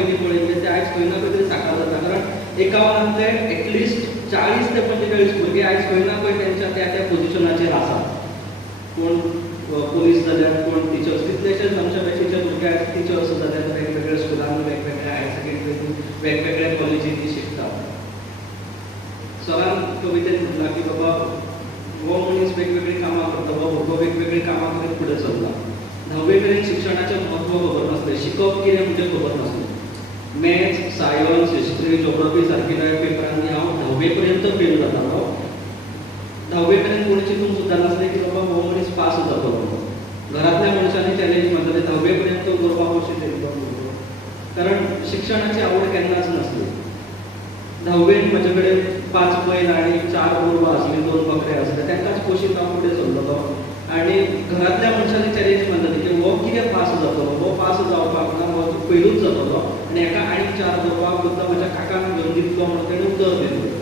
पयलीं पळयल्ले ते आयज खंय ना खंय तरी साकार जाता. कारण एका वारांतले एटलिस्ट 40 ते 45 भुरगे आयज खंय ना खंय तेंच्या त्या पोजिशनाचेर आसात. कोण पोलीस जाल्यात, कोण टिचर्स. कितलेशेच आमच्या बॅचीचे भुरगे आयज टिचर्स जाल्यात, वेगवेगळ्या स्कुलांनी, वेगवेगळ्या हायर सेकंडरीनी, वेगवेगळ्या कॉलेजींनी शिकतात. सरान कवितेन म्हटलां की बाबा हो मनीस वेगवेगळी कामां करता, हो भुरगो वेगवेगळी कामां करीत फुडें चलता. 10वी मेरेन शिक्षणाचें म्हत्व खबर नासलें, शिकप कितें म्हणजे खबर नासलें. मॅथ्स, सायन्स, हिस्ट्री, जॉग्रफी सारकिल्या पेपरांनी हांव 10वी पर्यंत फेल जातालो. 10वी मेरेन कोणी चिंतूंक सुद्दां नासलें की बाबा हो मनीस पास जातलो. घरांतल्या मनशांनी चॅलेंज मारताले 10वी पर्यंत करपाक कशें तेंकां भुरगो, कारण शिक्षणाची आवड केन्नाच नासली. 10वीन म्हजे कडेन 5 बैल आनी 4 गोरवां आसलीं, 2 बकरे आसले, तांकांच पोशीत हांव फुडें सरलोलो. आनी घरांतल्या मनशांनी चॅलेंज मारताली की हो कितें पास जातलो, हो पास जावपाक ना, हो पयलूच जातलो. आनी हेका आनीक 4 गोरवां सुद्दां म्हज्या काकान घेवन दितलो म्हणून ताणें उतर दिलें.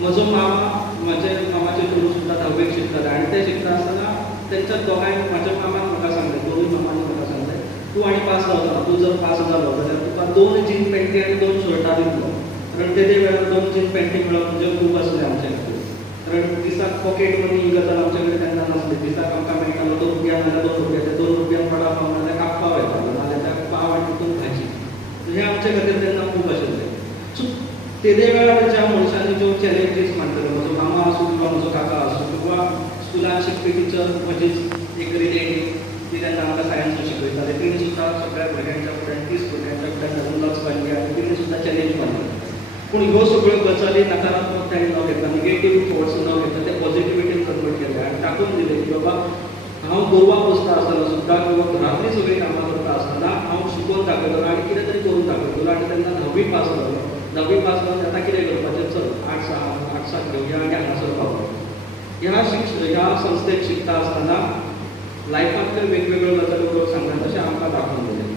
म्हजो मामा, म्हाजे मामाचें चेडूं सुद्दां 10वीक शिकतालें आनी तें शिकता आसतना तेंच्या दोगांयक म्हाज्या मामान म्हाका सांगलें, दोनूय मामांनी म्हाका सांगलें, तूं आनी पास जावचो, तूं जर पास जालो जाल्यार तुका 2 जीन पॅन्टी आनी 2 शर्टां दितलो. कारण ते वेळार 2 जीन पॅन्टी मेळप म्हणजे खूब आसलें आमचे खातीर. कारण दिसाक पॉकेट मनी ही गजाल आमचे कडेन तेन्ना नासली. दिसाक आमकां मेळटालो 2 रुपया नाल्यार 2 रुपया, ते 2 रुपयान वडा पाव नाल्यार कापाव येतालो, नाल्यार त्या पाव आनी तितून भाजी. हे आमचे खातीर तेन्ना खूब आशिल्लें. सो तेदे वेळार ज्या मनशांनी ज्यो चॅलेंजीस मांडटले, म्हजो मामा आसूं किंवा म्हजो काका आसूं किंवा स्कुलान शिकपी टिचर म्हजीच एक रिलेटीव, ती तेन्ना आमकां सायन्स शिकयताले, तिणी सुद्दां सगळ्या भुरग्यांच्या फुड्यान 30 भुरग्यांच्या फुड्यान धरून वचपाची आनी तिणी सुद्दां चॅलेंज मारली. पूण ह्यो सगळ्यो गजाली नकारात्मक ताणें न घेतला, निगेटीव थॉट्स न घेतला, ते पॉझिटिव्हिटीन कन्वर्ट केले आनी टाकून दिले की बाबा हांव गोरवां पोसता आसतना सुद्दां किंवा घरांतलीं सगळीं कामां करता आसतना हांव शिकोवन दाखयतलो आनी कितें तरी करून दाखयतलो. आनी तेन्ना 10वी पास जालो. 10वी पास जावन आतां कितें करपाचें, चल आर्ट्साक घेवया आनी हांगासर पावलो. ह्या संस्थेक शिकता आसतना लायफांतल्यो वेगवेगळ्यो गजाली लोक सांगतात तशें आमकां दाखोवन दिलें.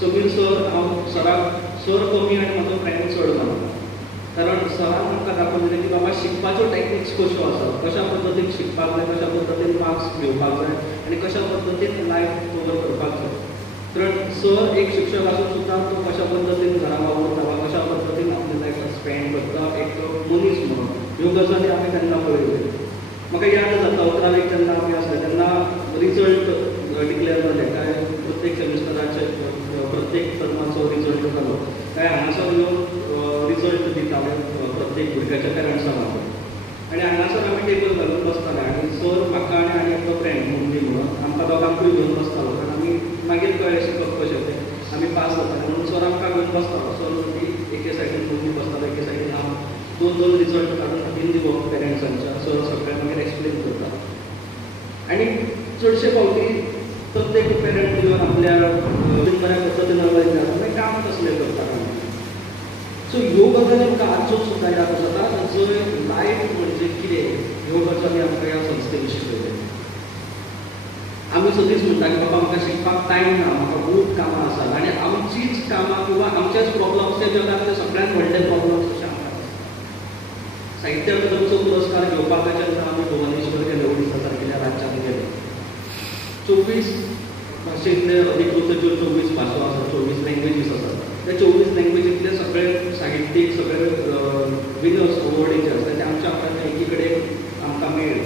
सगळीं हांव सराक सर कमी आनी म्हजो फ्रेंड चड मानता. कारण सरान म्हाका दाखोवन दिलें की बाबा शिकपाच्यो टॅक्निक्स कश्यो आसात, कशा पद्दतीन शिकपाक जाय, कशा पद्दतीन मार्क्स घेवपाक जाय आनी कशा पद्दतीन लायफ कवर करपाक जाय. कारण सर एक शिक्षक आसून सुद्दां तो कशा पद्दतीन घरा वावरता, कशा पद्दतीन आपली लायफ स्पेंड करता एक मनीस म्हणून, ह्यो गजाली आमी तेन्ना पळयल्यो. म्हाका याद जाता 11वीक जेन्ना आमी आसले तेन्ना रिजल्ट डिक्लेअर जाले. काय प्रत्येक सेमिस्टराचे प्रत्येक टर्माचो रिजल्ट जालो. काय हांगासर येवन रिजल्ट दिताले प्रत्येक भुरग्याच्या पेरंट्सां लागून. आनी हांगासर आमी टेबल घालून बसताले आनी सर म्हाका आनी एकटो फ्रेंड मुंडी म्हणून आमकां दोगांकूय घेवन बसतालो. कारण आमी मागीर कळ्ळें शिकप कशें तें, आमी पास जाताले म्हणून सर आमकां घेवन बसतालो. सर एके सायडीन मुंडी बसतालो, एके सायडीन हांव. 2 रिजल्ट काडून हातीन दिवप पेरंट्सांच्या. सर सगळें मागीर एक्सप्लेन करता. आनी चडशे फावटी प्रत्येक पेरंट येवन आपल्या बऱ्या पद्दतीन मागीर काम कसलें करता. सो ह्यो गजाली आमकां आजून सुद्दां याद जाता, जंय लायफ म्हणजे कितें ह्यो गजाली आमकां ह्या संस्थेन शिकयले. आमी सदींच म्हणटा की बाबा म्हाका शिकपाक टायम ना, म्हाका खूब कामां आसात आनी आमचीच कामां किंवा आमचेच प्रॉब्लम्स ते जगांतले सगळ्यांत व्हडले प्रॉब्लम्स अशें आमकां दिसता. साहित्य अकादमीचो पुरस्कार घेवपाक जेन्ना आमी भुवनेश्वर गेले, ओडिसा सारकिल्या राज्यांत गेले, 24 भाशेंतले अधिकृत ज्यो 24 भासो आसात, 24 लँग्वेजीस आसात, त्या 24 लँग्वेजींतले सगळे साहित्यीक सगळे विनर्स अवॉर्डीचे आसता ते आमच्या हातांत एकी कडेन आमकां मेळ्ळे.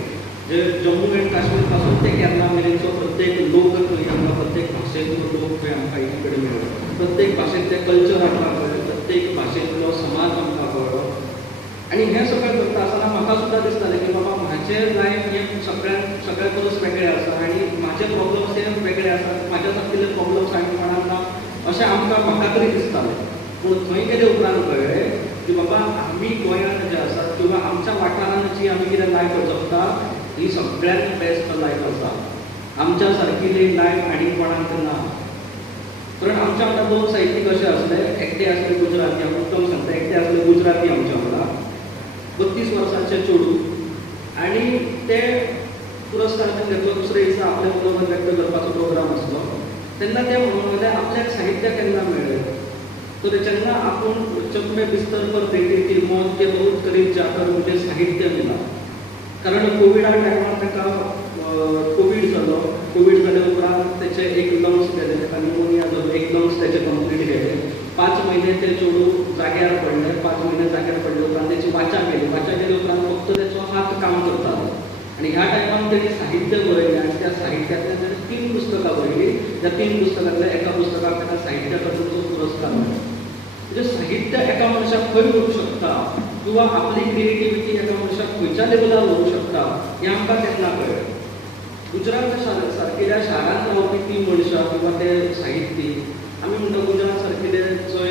जे जम्मू एंड काश्मीर पासून ते केरला मेरेनचो प्रत्येक लोक थंय आमकां, प्रत्येक भाशेंतलो लोक थंय आमकां एकी कडेन मेळ्ळो. प्रत्येक भाशेंतलें कल्चर आमकां कळ्ळें, प्रत्येक भाशेंतलो समाज आमकां कळ्ळो. आनी हें सगळें करता आसतना म्हाका सुद्दां दिसतालें की बाबा म्हाजें लायफ हें सगळ्या परस वेगळें आसा आनी म्हाजे प्रॉब्लम्स हे वेगळे आसात, म्हाज्या सारकिल्ले प्रॉब्लम्स आनी कोणाक ना अशें म्हाका तरी दिसतालें. पूण थंय गेले उपरांत कळ्ळें की बाबा आमी गोंयांत जे आसात किंवा आमच्या वाठारांत जी आमी कितें लायफ जगतात ही सगळ्यांत बेस्ट लायफ आसा. आमच्या सारकिली लायफ आनी कोणाक ना. कारण आमच्या वांगडा 2 साहित्यीक अशे आसले, एकटे आसले गुजराती, हांव उत्तम सांगता, एकटे आसले गुजराती आमच्या वांगडा, 32 वर्सांचे चेडूं. आनी ते पुरस्कार घेतलो दुसरे दिसा आपले मनोगत व्यक्त करपाचो प्रोग्राम आसलो तेन्ना ते म्हणून गेले आपल्याक साहित्य केन्ना मेळ्ळें. तर जेन्ना आपूण चकमे बिस्तर पर बेटी थी मौत के बहुत करीब जाकर मुझे साहित्य मिला. कारण कोविडा टायमार ताका कोवीड जालो. कोवीड जाल्या उपरांत तेचे एक लंग्स गेले, ताका निमोनिया जालो, एक लंग्स तेचे कंप्लीट गेले महिने ते चेडूं जाग्यार पडलें, 5 म्हयने जाग्यार पडले उपरांत तेची वाचा केली उपरांत फक्त तेचो हात काम करतालो आनी ह्या टायमार तेणी साहित्य बरयलें आनी त्या साहित्यांतल्यान तेणी 3 पुस्तकां बरयलीं. त्या 3 पुस्तकांतल्या एका पुस्तकाक ताका साहित्य अकादमीचो पुरस्कार मेळ्ळो. म्हणजे साहित्य एका मनशाक खंय व्हरूंक शकता किंवा आपली क्रिएटिव्हिटी एका मनशाक खंयच्या लेवलार व्हरूंक शकता हें आमकां तेन्ना कळ्ळें. गुजरात सारकेल्या शारांत रावपी ती मनशां किंवा ते साहित्य आमी म्हणटा गुजरात सारकेले जंय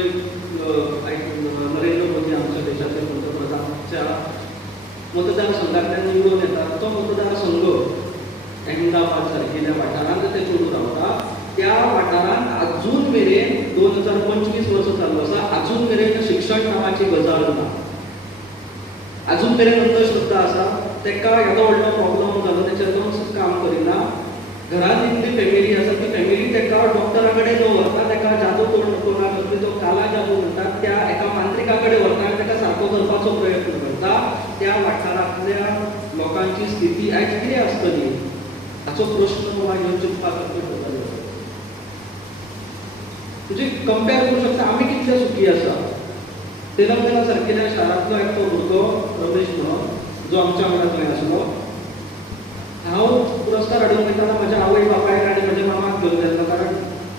नरेंद्र मोदी आमच्या देशाचे पंतप्रधानाच्या मतदारसंघांतल्यान निवडून येतात, तो मतदारसंघ अहमदाबाद सारकेल्या वाठारांत ते चेडूं रावता. त्या वाठारांत अजून मेरेन 2025 वर्स चालू आसा, अजून मेरेन शिक्षण नांवाची गजाल ना. अजून मेरेन अंधश्रद्धा आसा. ताका येदो व्हडलो प्रॉब्लम जालो, तेचेर तो काम करिना. घरांत इतली फॅमिली आसा, ती फॅमिली ताका डॉक्टरा कडेन न व्हरता, ताका जादू टोना करपी जो काला जादू म्हणटात त्या एका मांत्रिका कडेन व्हरता आनी ताका सारको करपाचो प्रयत्न करता. त्या वाठारांतल्या लोकांची स्थिती आयज कितें आसतली हाचो प्रश्न म्हाका ह्यो चिंतपाक जातालो. म्हणजे कंपेर करूंक शकता आमी कितले सुखी आसा. तेलंगणा सारकेल्या शारांतलो एकटो भुरगो रमेश म्हणून जो आमच्या वांगडा थंय आसलो, हांव पुरस्कार हाडून वयताना म्हाज्या आवय बापायक आनी म्हाज्या मामाक घेवन गेल्लो, कारण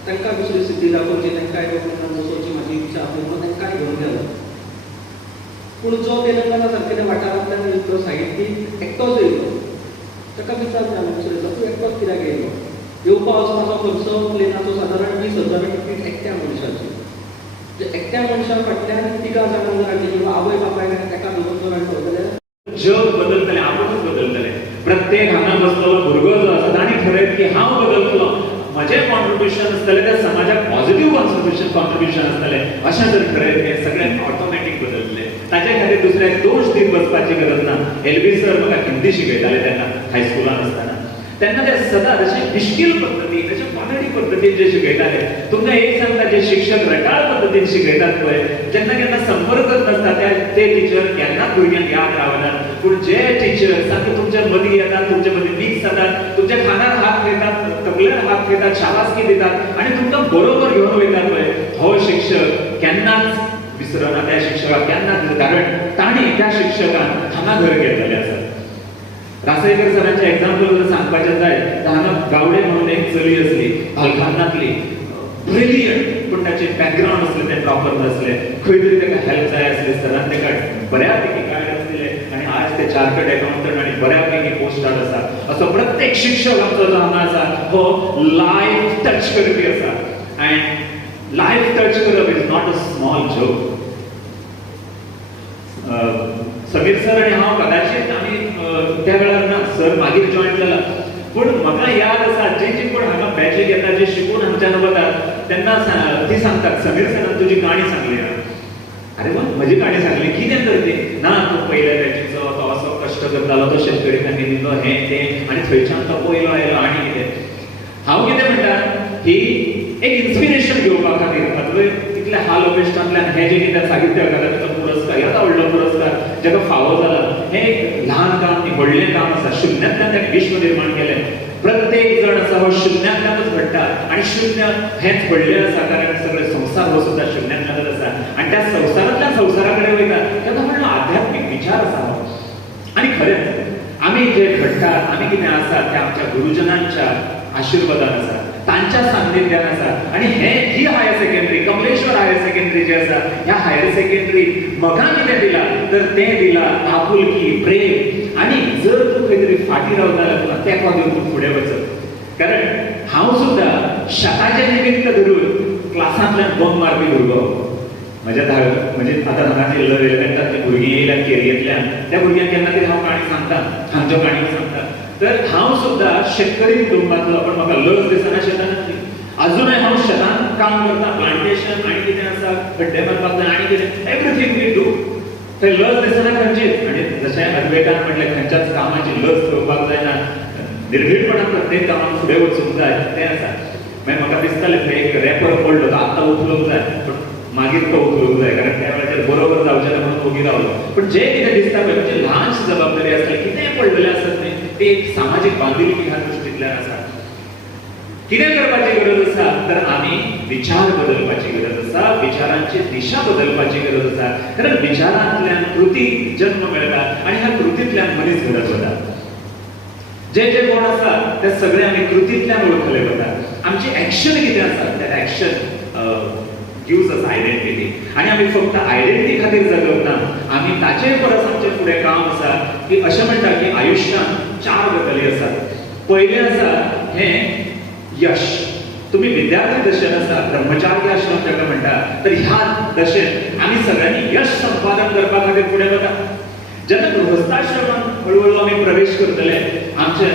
तांकां दुसरी स्थिती दाखोवची, तांकां एका वचोवची म्हाजी इच्छा आसली म्हणून तांकांय घेवन गेलो. पूण जो तेलंगणा सारकेल्या वाठारांतल्यान येयल्लो साहित्यीक एकटोच येयलो. ताका विचारलें हांवें दुसरे तूं एकटोच कित्याक येयलो? येवपा वचपाचो खर्च प्लेनाचो सादारण 20,000 तिकीट एकट्या मनशाची. एकट्या मनशा फाटल्यान 3 जाणां जर हाडली किंवा आवय बापायक ताका धरून जर हाडलो जाल्यार जग बदलतलें, आपूणच बदलतलें. प्रत्येक हांगा बसलेलो भुरगो जो आसा ताणी ठरयत की हांव बदलतलो, म्हजें कॉन्ट्रिब्युशन आसतलें त्या समाजाक पॉझिटिव्ह कॉन्ट्रिब्युशन आसतलें अशें जर ठरयत हें सगळें ऑटोमॅटीक बदलतलें. ताचे खातीर दुसऱ्याक दोश दीत बसपाची गरज ना. एलबी सर म्हाका हिंदी शिकयताले तेन्ना हायस्कुलान आसतना. तेन्ना ते सदांच अशें निश्कील पद्दतीन अशें कॉमेडी पद्दतीन जे शिकयताले. तुमकां एक सांगता, जे शिक्षक रटाळ पद्दतीन शिकयतात पळय, जेन्ना केन्ना संपर्कच नसता ते टीचर केन्नाच भुरग्यांक याद रावनात. पूण जे टीचर सारके तुमच्या मदीं येतात, तुमच्या मदीं मिक्स जातात, तुमच्या खांदार हात घेतात, तकलेर हात घेतात, शाबासकी दितात आनी तुमकां बरोबर घेवन वयतात पळय, हो शिक्षक केन्नाच विसरना. त्या शिक्षकाक केन्नाच, कारण ताणी त्या शिक्षकान हांगा घर घेतलेलें आसा. रासयकर सरांचे एक्झाम्पल जर सांगपाचें जाय तर हांगा गावडे म्हणून एक चली असली, हलखानातली, ब्रिलियंट, पूण ताचें बॅकग्रावंड असलें तें प्रॉपर नासलें. खंय तरी ताका हेल्प जाय आसली, सरान ताका बऱ्यापैकी गायडन्स दिलें आनी आज ते चार्टर्ड अकाउंटंट आनी बऱ्यापैकी पोस्टार आसा. असो प्रत्येक शिक्षक आमचो जो हांगा आसा हो लायफ टच करपी आसा. अँड लायफ टच करप is not a small joke. Sameer sir आणि हांव कदाचित आमी त्या वेळार ना, सर मागीर जॉईन जाला, पूण म्हाका याद आसा जे कोण हांगा बॅचीक येता, जे शिकून हांगच्यान वतात तेन्ना ती सांगतात, समीर सरान तुजी काणी सांगली ना. अरे वा, म्हजी काणी सांगली, कितें तर ती? ना, तूं पयल्या बॅचीचो, तो असो कश्ट करतालो, तो शेतकऱ्यांनी दिलो हें तें आनी थंयच्यान तो पयलो आयलो आनी कितें. हांव कितें म्हणटा, ही एक इन्स्पिरेशन घेवपा खातीर अथवा इतल्या हाल अपेश्टांतल्यान हें जें कितें साहित्य अकादमीचो पुरस्कार, येता व्हडलो पुरस्कार जाका फावो जाला, हें एक ल्हान काम न्ही, व्हडलें काम आसा. शुन्यांतल्यान तें विश्व निर्माण केलें. प्रत्येक जण आसा हो शुन्यांतल्यानच घडटा आनी शुन्य हेंच व्हडलें आसा, कारण सगळे संवसार हो सुद्दां शुन्यांतल्यानच आसा आनी त्या संवसारांतल्यान संवसारा कडेन वयता. ताका व्हडलो आध्यात्मीक विचार आसा हो. आनी खरेंच आमी जे घडटा, आमी कितें आसा तें आमच्या गुरुजनांच्या आशिर्वादान आसा, तांच्या सान्निध्यान आसा. आनी ही higher secondary, Kamaleshwar higher secondary जे आसा, ह्या हायर सेकंडरी म्हाका कितें दिलां तर तें दिलां आपुलकी, प्रेम. आनी जर तूं खंय तरी फाटीं रावता जाल्यार तुका तेंको दिवन तूं फुडें वचप. कारण हांव सुद्दां शेताचें निमित्त धरून क्लासांतल्यान बंक मारपी भुरगो. म्हज्या म्हणजे आतां हांगाचे रेलवेंटांतली भुरगीं येयल्यात केरयेंतल्यान, त्या भुरग्यांक केन्ना तरी हांव काणी सांगता, हांगच्यो काणयो सांगता. तर हांव सुद्दां शेतकरी कुटुंबांतलो, पण म्हाका लज दिसना शेतांतली. अजूनय हांव शेतांत काम करता, प्लांटेशन आनी कितें आसा, खड्डे मारपाक जाय आनी कितें, एवरीथींग वी डू. थंय लज दिसना खंयचीच. आनी जशें अद्वैतान म्हटलें, खंयच्याच कामाची लज घेवपाक जायना, निर्भीडपणान प्रत्येक कामाक फुडें वचूंक जाय, तें आसा. मागीर म्हाका दिसतालें थंय एक रॅपर पडलो, तो आत्तां उखलूंक जाय, पूण मागीर तो उखलूंक जाय, कारण त्या वेळाचेर बरोबर जावचें ना म्हणून ओगी रावलो. पूण जें कितें दिसता पळय, म्हणजे ल्हानशी जबाबदारी आसता, कितेंय पडलेलें आसत न्ही, ती एक सामाजीक बांधिलकी ह्या दृश्टींतल्यान आसा. कितें करपाची गरज आसा तर आमी विचार बदलपाची गरज आसा, विचारांची समाजाची दिशा बदलपाची गरज आसा. कारण विचारांतल्यान कृतीक जन्म मेळटा आनी ह्या कृतींतल्यान मनीस घडत वता. जे जे कोण आसा ते सगळे आमी कृतींतल्यान वळखले वता. आमची एक्शन कितें आसा ते एक्शन गिव्स अस आयडेंटिटी. आनी आमी फक्त आयडेंटिटी खातीर जगप ना, आमी ताचे परस आमचे फुडें काम आसा की अशें म्हणटा की आयुश्यांत 4 गजाली आसात. पयलें आसा हें यश. तुम्ही विद्यार्थी दशेन आसा, ब्रह्मचारी आश्रम जाका म्हणटा, तर ह्या दशेन आमी सगळ्यांनी यश संपादन करपा खातीर फुडें वता. जेन्ना गृहस्थाश्रमांत हळूहळू आमी प्रवेश करतले, आमचे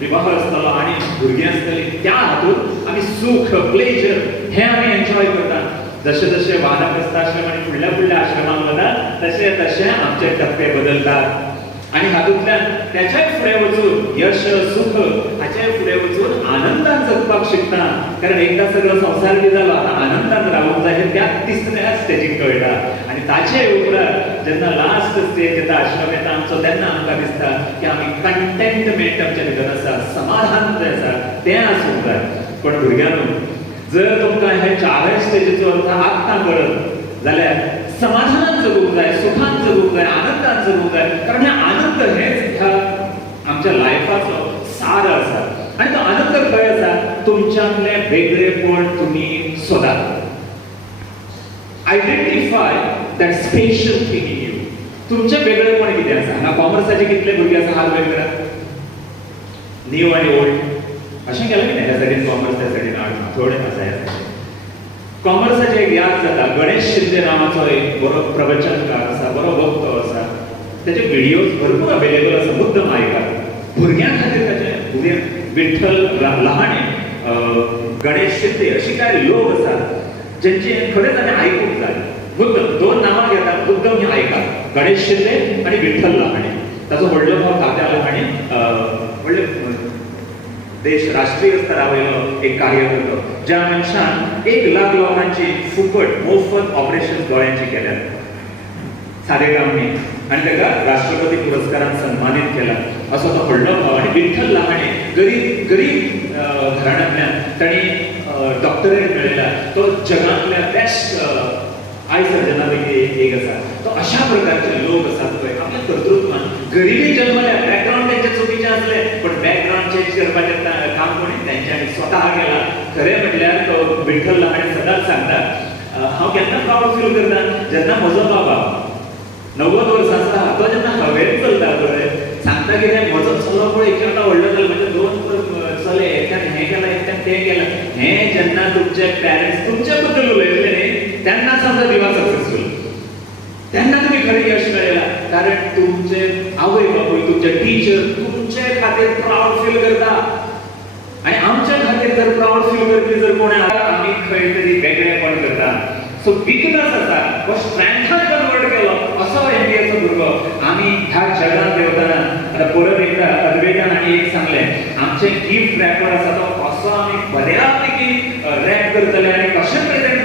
विवाह आसतलो आनी भुरगीं आसतलीं, त्या हातूंत आमी सूख प्लेजर हें आमी एन्जॉय करता. जशे जशे वानप्रस्थाश्रम आनी फुडल्या फुडल्या आश्रमांत वता तशे तशे आमचे टप्पे बदलतात. आनी हातूंतल्यान त्याच्याय फुडें वचून यश सुख हाच्याय फुडें वचून आनंदान जगपाक शिकता. कारण एकदा सगळो संसार बी जालो, आतां आनंदान रावूंक जाय हें त्या तिसऱ्या स्टेजीक कळटा. आनी ताचे उपरांत जेन्ना लास्ट स्टेज येता, आश्रम येता आमचो, तेन्ना आमकां दिसता की आमी कंटेंटमेंट आमच्या भितर आसा, समाधान जें आसा तें आसूंक जाय. पण भुरग्यांनो, जर तुमकां हे 4 स्टेजीचो अर्थ आत्तां कळत जाल्यार समाधानान जगूंक जाय, सुखान जगूंक जाय, आनंदान जगूंक जाय. कारण हे आनंद हेच ह्या आमच्या लायफाचो सार आसा. आनी तो आनंद खंय आसा? तुमच्यांतले वेगळेपण तुमी सोदात. Identify that special thing in you. तुमचें वेगळेपण कितें आसा? हांगा कॉमर्साचे कितले भुरगे आसा हात वयर करात. न्यू आनी ओल्ड अशें केलें की ह्या सायडीन कॉमर्स, त्या सायडीन आर्ट्स, थोडे आसा ह्या सायडीन. कॉमर्साचे एक याद जाता, गणेश शिंदे नावाचो एक बरो प्रवचनकार आसा, बरो वक्तो आसा. त्याचे व्हिडिओज भरपूर अवेलेबल आसा, मुद्दम आयकात. भुरग्यां खातीर ताचे विठ्ठल लहाणे, गणेश शिंदे अशी काय लोक आसात ज्यांचे खरेंच आमी आयकूंक जाय. मुद्दम 2 नांवां घेतात, मुद्दम ही आयकात. गणेश शिंदे आनी विठ्ठल लहाणे. ताचो व्हडलो भाव तात्या लहाणे व्हडले देश राष्ट्रीय स्तरावयलो एक कार्यकर्तो, ज्या मनशान 1 लाख लोकांची फुकट मोफत ऑपरेशन दोळ्यांची केल्यात, सादे काम न्ही. आनी ताका राष्ट्रपती पुरस्कारान सन्मानीत केला. असो तो व्हडलो भाव. आनी विठ्ठल लहाणे गरीब घराण्यांतल्यान ताणी डॉक्टरेट मेळयला. तो जगांतल्या बेस्ट आय सर्जनापैकी एक आसा. तो अशा प्रकारचे लोक आसात पळय आपल्या कर्तृत्वान. गरिबी जन्मल्या, बॅकग्राऊंड त्यांचे चुकीचे असले, पण बॅकग्राऊंड चेंज करपाचें काम कोणी त्यांच्यानी स्वतः केला. खरें म्हटल्यार तो विठ्ठल लहाणे सदांच सांगता, हांव केन्ना प्राउड फील करता जेन्ना म्हजो बाबा 90 वर्सां आसा, तो जेन्ना हवेन चलता पळय, सांगता कितें, म्हजो चलो पळय केन्ना व्हडलो जालो, म्हणजे 2 चले, एकट्यान हें केलें, एकट्यान तें केलें. हें जेन्ना तुमचे पॅरंट्स तुमचे बद्दल उलयतले न्ही, तेन्नाच आमचो दिवा सक्सेसफूल. तेन्ना तुमी खरें यश मेळयलां. कारण तुमचे आवय बापूय, तुमचे टिचर तुमचे खातीर प्राउड फील करता. आनी आमच्या खातीर जर प्राउड फील करपी जर कोण आसा, आमी खंय तरी वेगळेपण करता. सो विकनस आसा वो स्ट्रेंथान कन्वर्ट केलो असो एमबीएचो भुरगो आमी ह्या जगांत देंवतना. आतां परत एकदा अद्वैतान आनी एक सांगलें, आमचें गिफ्ट रॅपर आसा तो कसो आमी बऱ्या पैकी रॅप करतले आनी कशें प्रेजेंट